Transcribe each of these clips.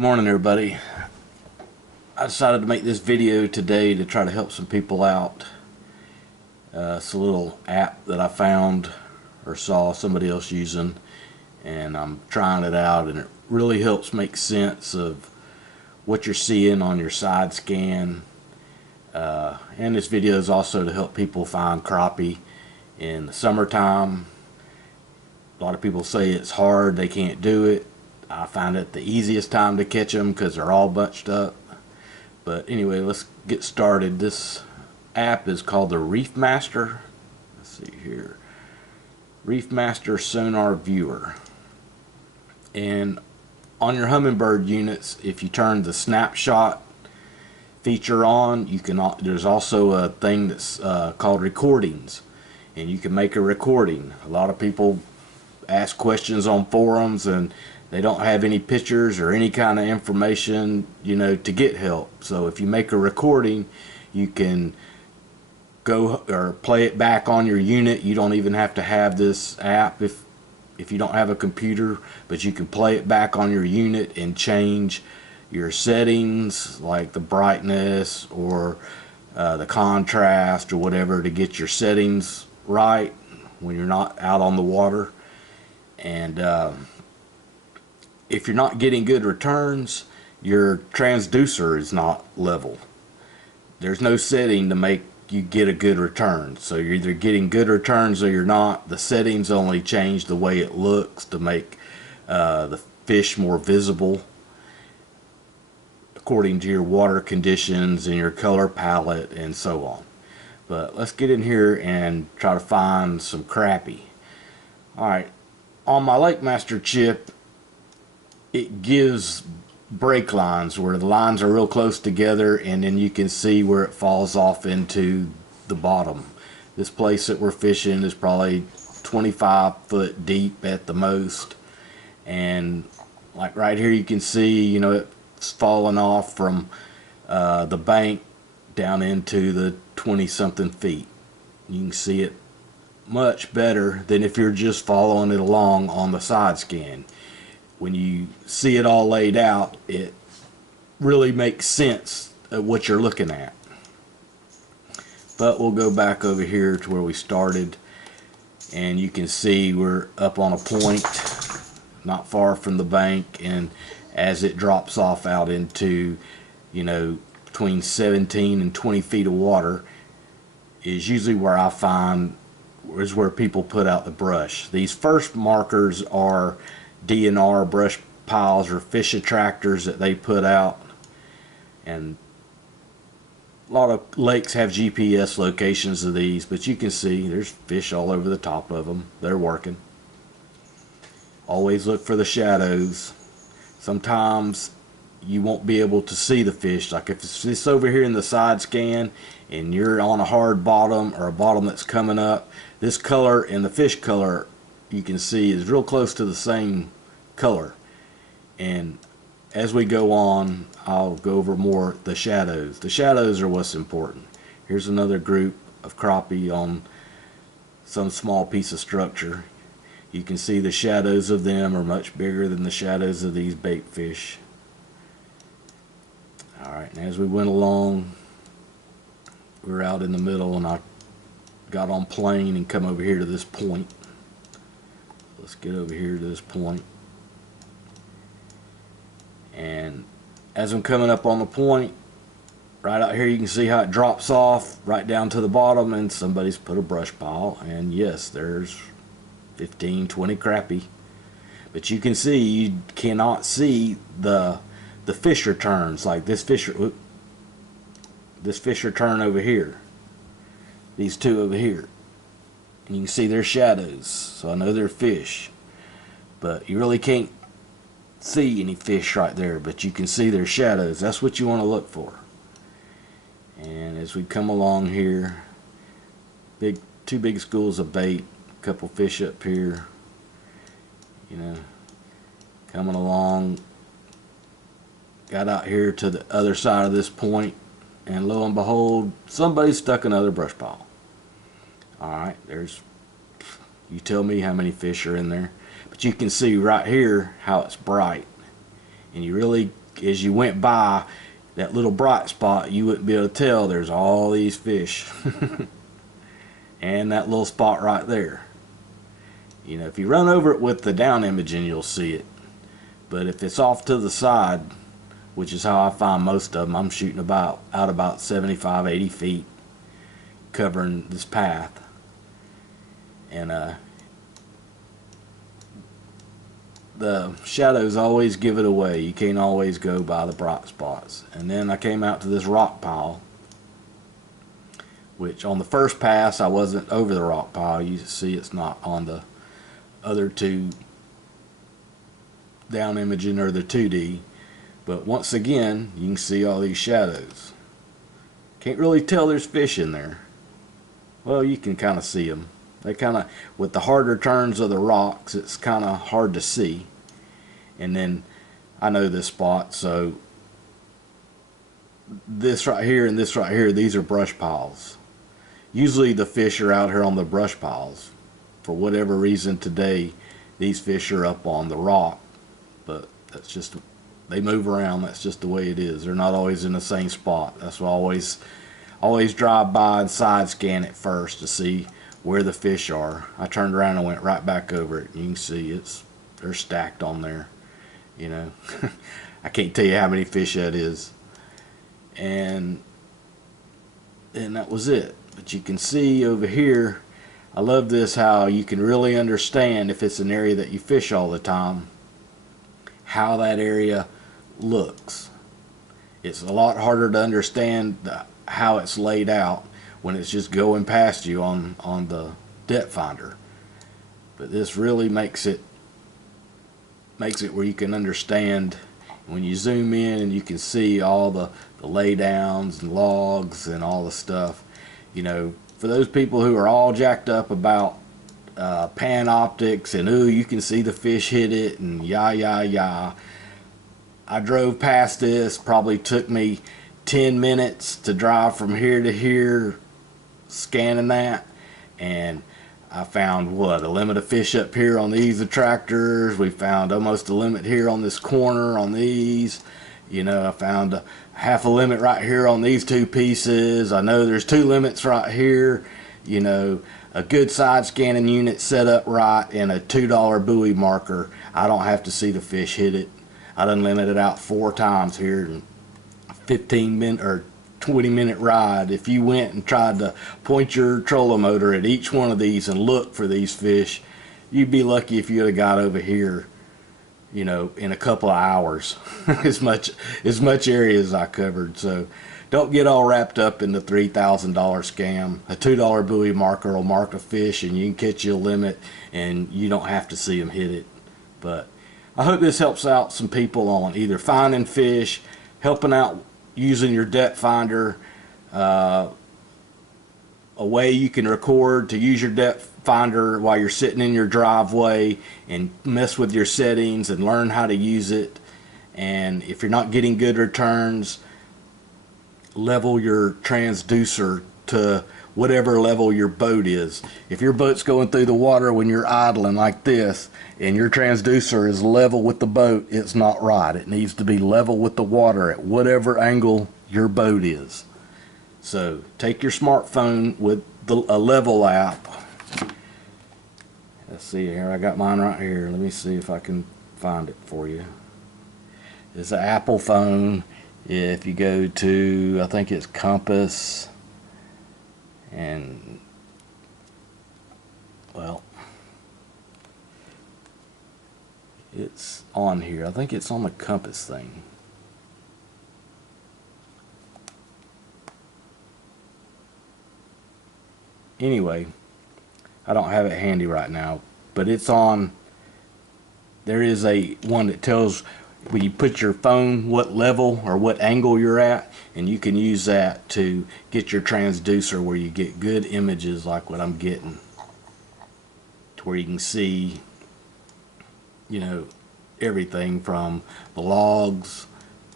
Morning everybody. I decided to make this video today to try to help some people out. It's a little app that I found or saw somebody else using, and I'm trying it out, and it really helps make sense of what you're seeing on your side scan. And this video is also to help people find crappie in the summertime. A lot of people say it's hard, they can't do it. I find it the easiest time to catch them because they're all bunched up. But anyway, let's get started. This app is called the Reef Master. Let's see here. Reef Master Sonar Viewer. And on your Humminbird units, if you turn the snapshot feature on, you can. There's also a thing that's called recordings, and you can make a recording. A lot of people ask questions on forums, and they don't have any pictures or any kind of information, to get help. So if you make a recording, you can go or play it back on your unit. You don't even have to have this app if you don't have a computer, but you can play it back on your unit and change your settings like the brightness or the contrast or whatever to get your settings right when you're not out on the water. And if you're not getting good returns, your transducer is not level. There's no setting to make you get a good return. So you're either getting good returns or you're not. The settings only change the way it looks to make the fish more visible according to your water conditions and your color palette and so on. But let's get in here and try to find some crappie. Alright, on my Lake Master chip, it gives break lines where the lines are real close together, and then you can see where it falls off into the bottom. This place that we're fishing is probably 25 foot deep at the most, and like right here you can see it's falling off from the bank down into the 20 something feet. You can see it much better than if you're just following it along on the side scan. When you see it all laid out, it really makes sense of what you're looking at. But we'll go back over here to where we started, and you can see we're up on a point not far from the bank, and as it drops off out into between 17 and 20 feet of water is usually where I find is where people put out the brush. These first markers are DNR brush piles or fish attractors that they put out, and a lot of lakes have GPS locations of these, but you can see there's fish all over the top of them. They're working. Always look for the shadows. Sometimes you won't be able to see the fish. Like if it's this over here in the side scan and you're on a hard bottom or a bottom that's coming up, this color and the fish color you can see is real close to the same color. And as we go on, I'll go over more the shadows. The shadows are what's important. Here's another group of crappie on some small piece of structure. You can see the shadows of them are much bigger than the shadows of these bait fish. Alright, and as we went along, we were out in the middle, and I got on plane and come over here to this point. Let's get over here to this point. And as I'm coming up on the point, right out here you can see how it drops off right down to the bottom, and somebody's put a brush pile, and yes, there's 15, 20 crappie. But you can see, you cannot see the fish returns, like this fish return over here, these two over here, and you can see their shadows, so I know they're fish. But you really can't see any fish right there, but you can see their shadows. That's what you want to look for. And as we come along here, two big schools of bait, a couple fish up here, coming along. Got out here to the other side of this point, and lo and behold, somebody stuck another brush pile. Alright, you tell me how many fish are in there. But you can see right here how it's bright, and you really as you went by that little bright spot, you wouldn't be able to tell there's all these fish. And that little spot right there. You know, if you run over it with the down imaging, you'll see it. But if it's off to the side, which is how I find most of them, I'm shooting about 75, 80 feet, covering this path. And the shadows always give it away. You can't always go by the bright spots. And then I came out to this rock pile, which on the first pass I wasn't over the rock pile. You see it's not on the other two down imaging or the 2D. But once again, you can see all these shadows. Can't really tell there's fish in there. Well, you can kind of see them. They kind of, with the harder turns of the rocks, it's kind of hard to see. And then I know this spot, so this right here and this right here, these are brush piles. Usually the fish are out here on the brush piles. For whatever reason today, these fish are up on the rock, but that's just, they move around. That's just the way it is. They're not always in the same spot. That's why I always drive by and side scan it first to see where the fish are. I turned around and went right back over it. You can see they're stacked on there. You know, I can't tell you how many fish that is. And that was it. But you can see over here, I love this, how you can really understand, if it's an area that you fish all the time, how that area looks. It's a lot harder to understand how it's laid out when it's just going past you on the depth finder. But this really makes it where you can understand when you zoom in and you can see all the lay downs and logs and all the stuff. You know, for those people who are all jacked up about pan optics and ooh, you can see the fish hit it and yah. I drove past this, probably took me 10 minutes to drive from here to here scanning that, and I found what, a limit of fish up here on these attractors. We found almost a limit here on this corner on these. You know, I found a half a limit right here on these two pieces. I know there's 2 limits right here. You know, a good side scanning unit set up right and a $2 buoy marker. I don't have to see the fish hit it. I done limited out 4 times here in 15-minute or 20-minute ride. If you went and tried to point your trolling motor at each one of these and look for these fish, you'd be lucky if you'd have got over here, you know, in a couple of hours. as much area as I covered. So don't get all wrapped up in the $3,000 scam. A $2 buoy marker will mark a fish and you can catch you a limit and you don't have to see them hit it. But I hope this helps out some people on either finding fish, helping out using your depth finder, a way you can record to use your depth finder while you're sitting in your driveway and mess with your settings and learn how to use it. And if you're not getting good returns, level your transducer to whatever level your boat is. If your boat's going through the water when you're idling like this and your transducer is level with the boat, it's not right. It needs to be level with the water at whatever angle your boat is. So take your smartphone with a level app. Let's see here, I got mine right here. Let me see if I can find it for you. It's an Apple phone. If you go to, I think it's Compass, and well, it's on here. I think it's on the Compass thing. Anyway, I don't have it handy right now, but it's on. There is a one that tells when you put your phone what level or what angle you're at, and you can use that to get your transducer where you get good images like what I'm getting, to where you can see, you know, everything from the logs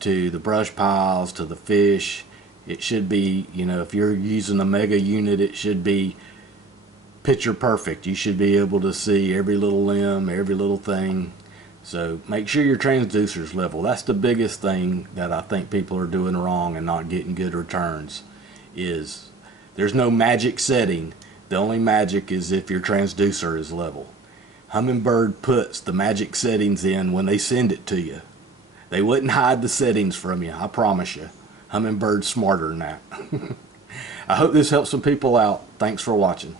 to the brush piles to the fish. It should be, you know, if you're using a mega unit, it should be picture perfect. You should be able to see every little limb, every little thing. So make sure your transducer's level. That's the biggest thing that I think people are doing wrong and not getting good returns. Is there's no magic setting. The only magic is if your transducer is level. Humminbird puts the magic settings in when they send it to you. They wouldn't hide the settings from you, I promise you. Hummingbird's smarter than that. I hope this helps some people out. Thanks for watching.